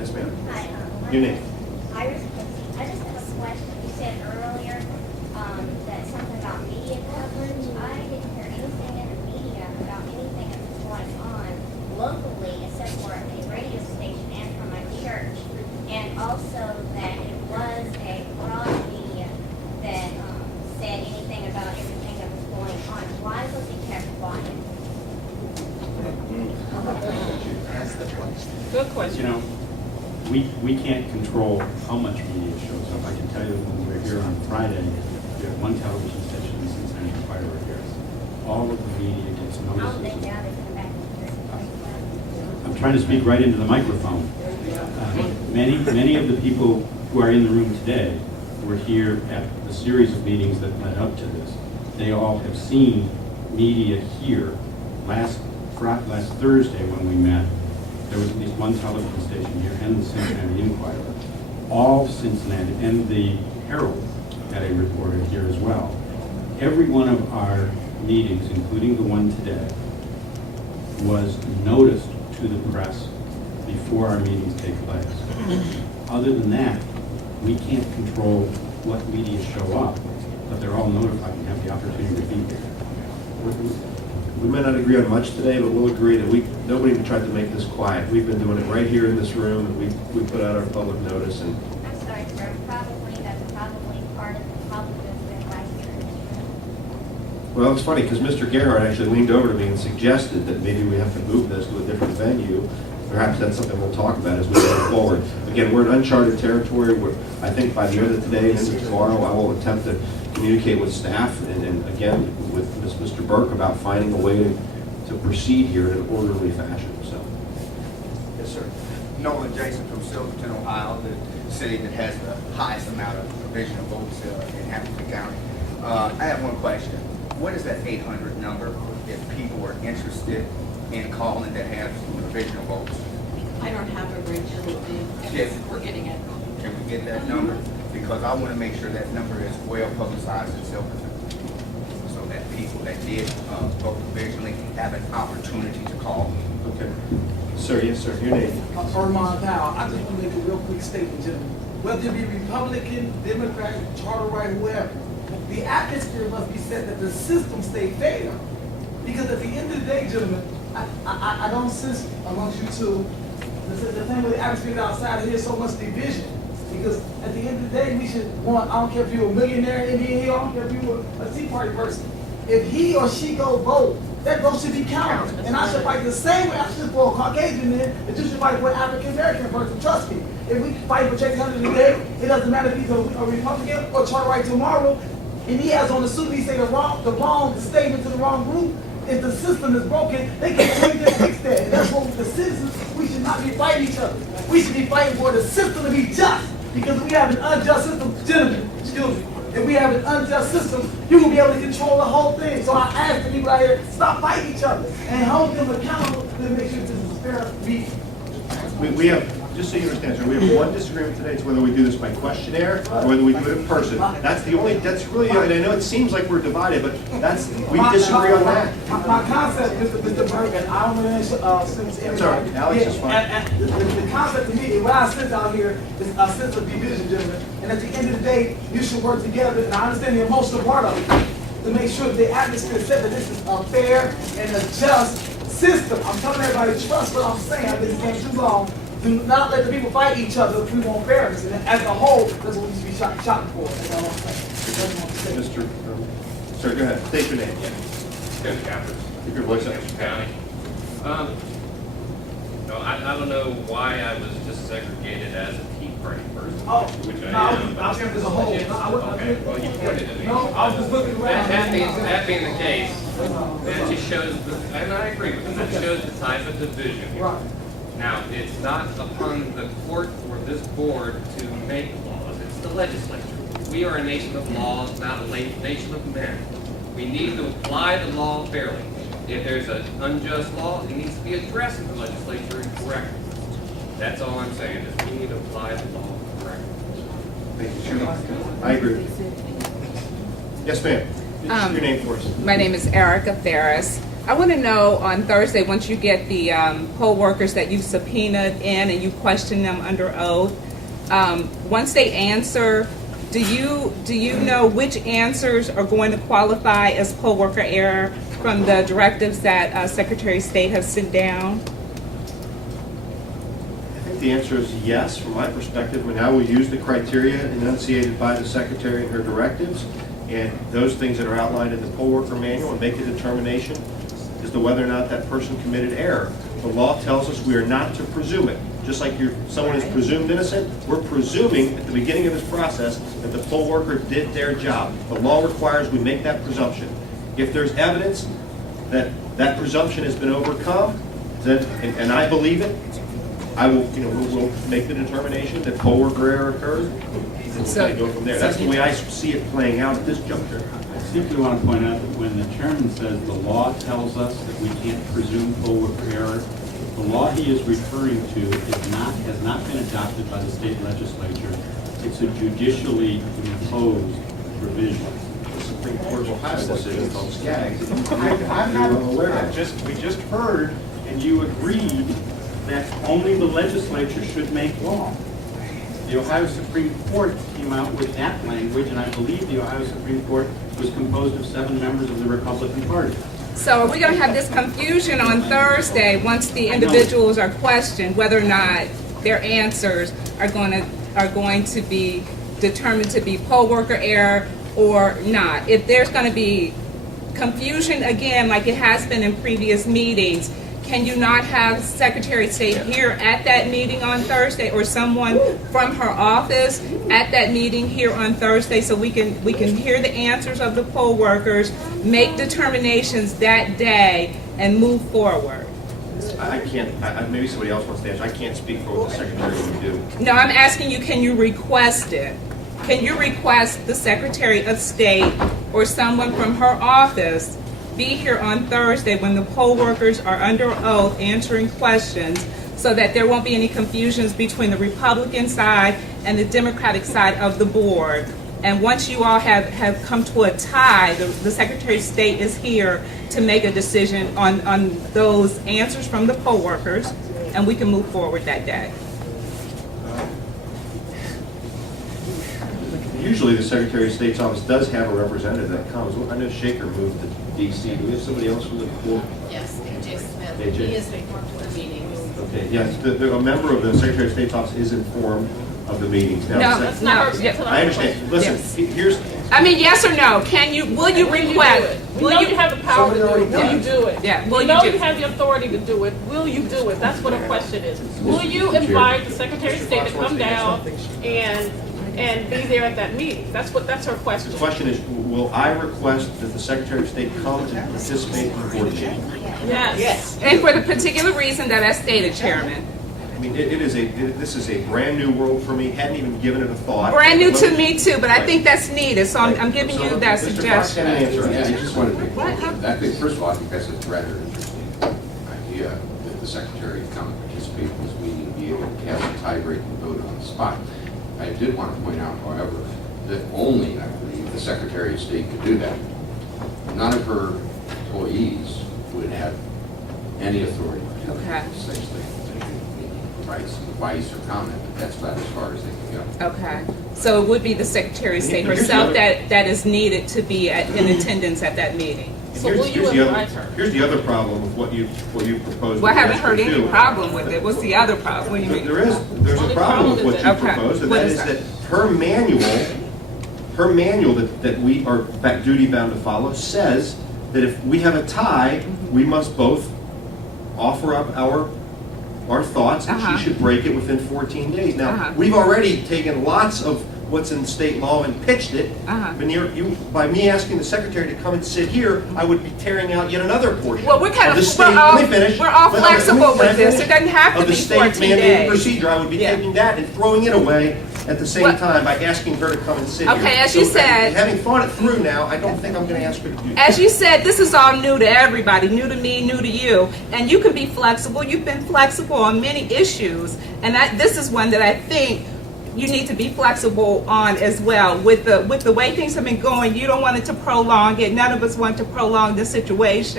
Yes, ma'am. Hi, Your name? Iris. I just have a question. You said earlier that something about media coverage. I didn't hear anything in the media about anything that was going on locally, except for a radio station and from my church, and also that it was a broad media that said anything about everything that was going on. Why was it kept quiet? Good question. You know, we can't control how much media shows up. I can tell you when we were here on Friday, we had one television station in Cincinnati Fire here. All of the media gets I don't think notices. now they come back and I'm trying to speak right into the microphone. Many of the people who are in the room today were here at the series of meetings that led up to this. They all have seen media here. Last Thursday when we met, there was at least one television station here and the Cincinnati Inquirer. All Cincinnati and the Herald had a reporter here as well. Every one of our meetings, including the one today, was noticed to the press before our meetings take place. Other than that, we can't control what media show up, but they're all notified and have the opportunity to be here. We may not agree on much today, but we'll agree that nobody even tried to make this quiet. We've been doing it right here in this room, and we put out our public notice. And I'm sorry, sir. That's probably part of the public that's been right here. well, it's funny because Mr. Gerhardt actually leaned over to me and suggested that maybe we have to move this to a different venue. Perhaps that's something we'll talk about as we go forward. Again, we're in uncharted territory. I think by the end of today and into tomorrow, I will attempt to communicate with staff and again with Mr. Burke about finding a way to proceed here in an orderly fashion. So, yes, sir. Nolan Jason from Silverton, Ohio, the city that has the highest amount of provisional votes in Hamilton County. I have one question. What is that 800 number if people are interested in calling that have provisional votes? I don't have a originally. Yes. We're getting it. Can we get that number? Because I want to make sure that number is well publicized in Silverton, so that people that did vote provisionally have an opportunity to call. Okay. Sir, yes, sir. Your name? Armand Powell. I just want to make a real quick statement, gentlemen. Whether it be Republican, Democrat, charter right, whoever, the atmosphere must be set that the system stay fair. Because at the end of the day, gentlemen, I don't sense amongst you two the thing with the atmosphere outside here is so much division. Because at the end of the day, we should want, I don't care if you're a millionaire Indian here, I don't care if you're a Tea Party person. If he or she go vote, that vote should be counted. And I should fight the same way I should for a Caucasian man, that you should fight for an African American person. Trust me. If we fight for Jack Hunter today, it doesn't matter if he's a Republican or charter right tomorrow, and he has on the suit, he say the wrong statement to the wrong group. If the system is broken, they can change and fix that. And that's what the citizens, we should not be fighting each other. We should be fighting for the system to be just. Because we have an unjust system, gentlemen, excuse me. If we have an unjust system, you will be able to control the whole thing. So I ask the people out here, stop fighting each other and hold them accountable to make sure this is a fair meeting. We have, just so you understand, sir, we have one disagreement today. It's whether we do this by questionnaire or whether we do it in person. That's really, and I know it seems like we're divided, but we disagree on that. My concept, Mr. Burke, and I don't want to sense everybody. Sorry, Alex is fine. And the concept to me, what I sense out here is a sense of division, gentlemen. And at the end of the day, you should work together, and I understand the emotional part of it, to make sure that the atmosphere is set that this is a fair and a just system. I'm telling everybody, trust what I'm saying. I've been saying too long. Do not let the people fight each other if we want fairness. And as a whole, that's what we should be shot for. That's all I'm saying. Mr. Sir, go ahead. State your name. Coach Capper, Keep your voice up. County. No, I don't know why I was just segregated as a Tea Party person, Oh, which no, I am. I was saying as a whole. No, I wasn't. Okay, well, you pointed at me. No, I was just looking around. That being the case, that just shows, and I agree with you, that shows the type of division. Right. Now, it's not upon the court or this board to make laws, it's the legislature. We are a nation of laws, not a nation of men. We need to apply the law fairly. If there's an unjust law, it needs to be addressed in the legislature and corrected. That's all I'm saying, is we need to apply the law correctly. Thank you, sir. I agree. Yes, ma'am. Your name for us. My name is Erica Ferris. I want to know on Thursday, once you get the poll workers that you've subpoenaed in and you question them under oath, once they answer, do you know which answers are going to qualify as poll worker error from the directives that Secretary of State has sent down? I think the answer is yes, from my perspective. I mean, I will use the criteria enunciated by the Secretary in her directives, and those things that are outlined in the poll worker manual, and make a determination as to whether or not that person committed error. The law tells us we are not to presume it. Just like someone is presumed innocent, we're presuming at the beginning of this process that the poll worker did their job. The law requires we make that presumption. If there's evidence that that presumption has been overcome, then, and I believe it, I will, we'll make the determination that poll worker error occurred, and we'll kind of go from there. That's the way I see it playing out at this juncture. I simply want to point out that when the chairman says the law tells us that we can't presume poll worker error, the law he is referring to has not been adopted by the state legislature. It's a judicially imposed provision. The Supreme Court will have a decision called SCAGs. I'm not aware of it. We just heard, and you agreed that only the legislature should make law. The Ohio Supreme Court came out with that language, and I believe the Ohio Supreme Court was composed of 7 members of the Republican Party. So are we going to have this confusion on Thursday once the individuals are questioned whether or not their answers are going to be determined to be poll worker error or not? If there's going to be confusion again, like it has been in previous meetings, can you not have Secretary of State here at that meeting on Thursday, or someone from her office at that meeting here on Thursday, so we can hear the answers of the poll workers, make determinations that day, and move forward? I can't, maybe somebody else wants to answer. I can't speak for what the Secretary would do. No, I'm asking you, can you request it? Can you request the Secretary of State or someone from her office be here on Thursday when the poll workers are under oath answering questions, so that there won't be any confusions between the Republican side and the Democratic side of the board? And once you all have come to a tie, the Secretary of State is here to make a decision on those answers from the poll workers, and we can move forward that day. Usually the Secretary of State's office does have a representative that comes. I know Shaker moved to D.C. Do we have somebody else from the board? Yes, A.J. Smith. A.J. He is informed of the meetings. Okay, yes, a member of the Secretary of State's office is informed of the meetings. Now, No, That's not no. her. I understand. Listen, Yes. here's, I mean, yes or no? Will you request? We know you have the power to do it. Will you do it? Yeah, will We you know do you it? have the authority to do it. Will you do it? That's what her question is. Will you invite the Secretary of State to come down and be there at that meeting? That's her question. the question is, will I request that the Secretary of State come and participate in the board meeting? Yes. And for the particular reason that I stated, Chairman. I mean, this is a brand new world for me. Hadn't even given it a thought. Brand new to me too, but I think that's needed, so I'm giving you that Mr. Fox suggestion. had an answer on Yeah, I that. just wanted to make I think, first of all, I think that's a rather interesting idea that the secretary come and participate in this meeting and be able to have a tie-breaking vote on the spot. I did want to point out, however, that only, I believe, the Secretary of State could do that. None of her employees would have any authority to Okay. essentially provide some advice or comment, but that's about as far as they can go. Okay, so it would be the Secretary of State But here's the herself other- that is needed to be in attendance at that meeting. And So will you invite her? Here's the other problem with what you proposed. Well, I haven't we asked heard her to any do. problem with it. What's the other problem? What do you mean? There's a problem with what you Okay. proposed, and What that is is that? that her manual that we are duty bound to follow says that if we have a tie, we must both offer up our thoughts, and Uh-huh. she should break it within 14 days. Now, Uh-huh. we've already taken lots of what's in state law and pitched it. Uh-huh. By me asking the secretary to come and sit here, I would be tearing out yet another portion. Well, we're kind of of, the state. we're all Let me finish. flexible Can I with this. finish? It doesn't have to Of the be state 14 mandated days. procedure, I would be Yeah. taking that and throwing it away at the same What- time by asking her to come and sit here. Okay, as you So, said- having thought it through now, I don't think I'm going to ask her to do that. As you said, this is all new to everybody, new to me, new to you, and you can be flexible. You've been flexible on many issues, and this is one that I think you need to be flexible on as well. With the way things have been going, you don't want it to prolong it. None of us want to prolong the situation.